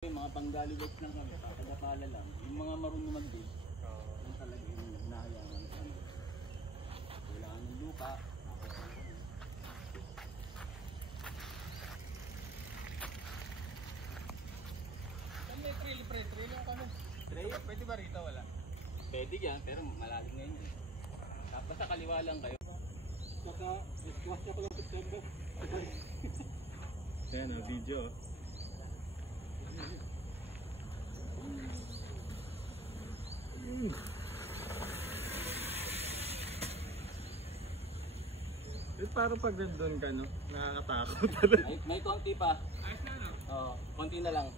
Yung mga panggalibot lang kami, kakadakala lang. Yung mga marunong mag-dig, yung talaga yung nagnahayangan kami. Wala ng lupa. Saan may trail, pre? Trail yung kami. Trail? Pwede ba rito? Wala. Pwede yan, pero malalim ngayon eh. Tapos sa kaliwa lang kayo. Saka, iwas na pala September. Yan ang video. Parang pag nandun ka, no? Nakakatakot. May konti pa. Ayos na, no? Oo, konti na lang.